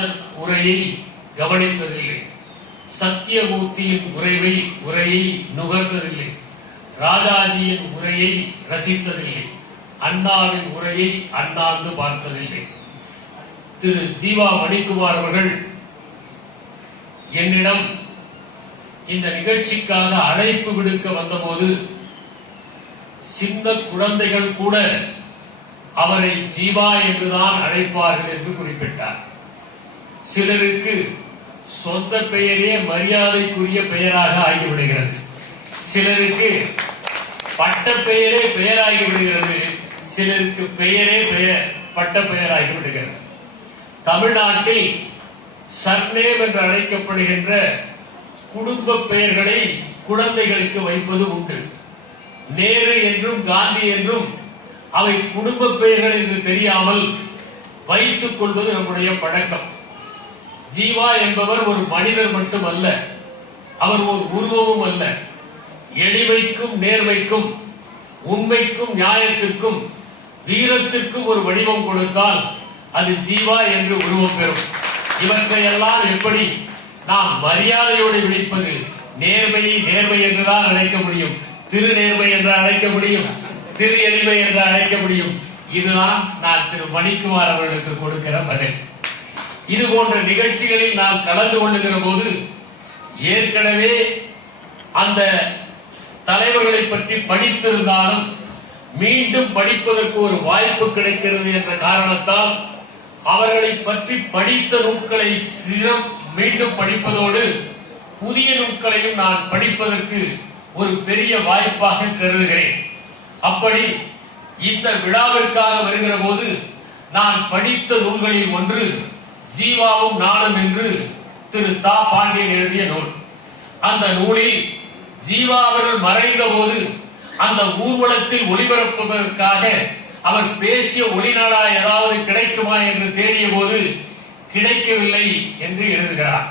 காமராஜர் உரையை கவனித்ததில்லை, சத்தியமூர்த்தியின் உரையை நுகர்ந்ததில்லை, ராஜாஜியின் உரையை ரசித்ததில்லை, அண்ணாவின் உரையை அண்ணாந்து பார்த்ததில்லை. திரு ஜீவா மணிக்குமார் அவர்கள் என்னிடம் இந்த நிகழ்ச்சிக்காக அழைப்பு விடுக்க வந்தபோது சின்ன குழந்தைகள் கூட அவரை ஜீவா என்றுதான் அழைப்பார்கள் என்று குறிப்பிட்டார். சிலருக்கு சொந்த பெயரே மரியாதைக்குரிய பெயராக ஆகிவிடுகிறது, சிலருக்கு பட்ட பெயரே பெயராகிவிடுகிறது, சிலருக்கு பெயரே பட்ட பெயராகிவிடுகிறது. தமிழ்நாட்டில் சர்நேம் என்று அழைக்கப்படுகின்ற குடும்ப பெயர்களை குழந்தைகளுக்கு வைப்பது உண்டு. நேரு என்றும் காந்தி என்றும் அவை குடும்ப பெயர்கள் என்று தெரியாமல் வைத்துக் கொள்வது நம்முடைய பழக்கம். ஜீவா என்பவர் ஒரு மனிதர் மட்டுமல்ல, அவர் ஒரு உருவமும் அல்ல. எளிமைக்கும் நேர்மைக்கும், உண்மைக்கும் நியாயத்திற்கும், வீரத்திற்கும் ஒரு வடிவம் கொடுத்தால் அது ஜீவா என்று உருவம் பெறும். இவற்றையெல்லாம் எப்படி நாம் மரியாதையோடு விழிப்பது? நேர்மையை நேர்மை என்றுதான் அழைக்க முடியும், திரு நேர்மை என்று அழைக்க முடியும், திரு எளிமை என்று அழைக்க முடியும். இதுதான் நான் திரு மணிக்குமார் அவர்களுக்கு கொடுக்கிற பதில். இது போன்ற நிகழ்ச்சிகளில் நாம் கலந்து கொள்ளுகிற போது ஏற்கனவே அந்த தலைவர்களை பற்றி படித்திருந்தாலும் மீண்டும் படிப்பதற்கு ஒரு வாய்ப்பு கிடைக்கிறது என்ற காரணத்தால் அவர்களை பற்றி படித்த நூல்களை மீண்டும் படிப்பதோடு புதிய நூல்களையும் நான் படிப்பதற்கு ஒரு பெரிய வாய்ப்பாக கருதுகிறேன். அப்படி இந்த விழாவிற்காக வருகிற போது நான் படித்த நூல்களில் ஒன்று ஜீவாவும் நானும் என்று திரு தா பாண்டியன் எழுதிய நூல். அந்த நூலில் ஜீவா அவர்கள் மறைந்த போது அந்த ஊர்வலத்தில் ஒளிபரப்புவதற்காக அவர் பேசிய ஒளிநாடா ஏதாவது கிடைக்குமா என்று தேடிய போது கிடைக்கவில்லை என்று எழுதுகிறார்.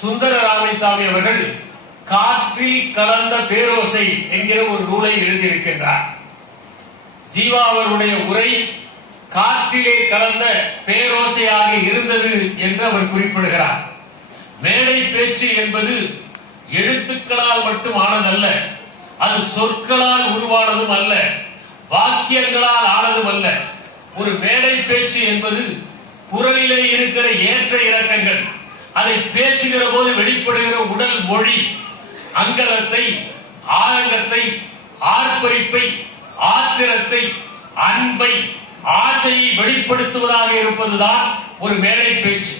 சுந்தர ராமசாமி அவர்கள் காற்றில் கலந்த பேரோசை என்கிற ஒரு நூலை எழுதியிருக்கின்றார். ஜீவா அவருடைய உரை காற்றிலே கலந்த பேரோசையாக இருந்தது என்று அவர் குறிப்பிடுகிறார். மேடை பேச்சு என்பது எழுத்துக்களால் மட்டும் ஆனதல்ல, அது சொற்களால் உருவானதும் அல்ல, வாக்கியங்களால் ஆனதும் அல்ல. ஒரு மேடை பேச்சு என்பது குரலிலே இருக்கிற ஏற்ற இறக்கங்கள், அதை பேசுகிற போது வெளிப்படுகிற உடல் மொழி, அங்கலத்தை, ஆரங்கத்தை, ஆர்ப்பரிப்பை, ஆத்திரத்தை, அன்பை, ஆசையை வெளிப்படுத்துவதாக இருப்பதுதான் ஒரு மேடை பேச்சு.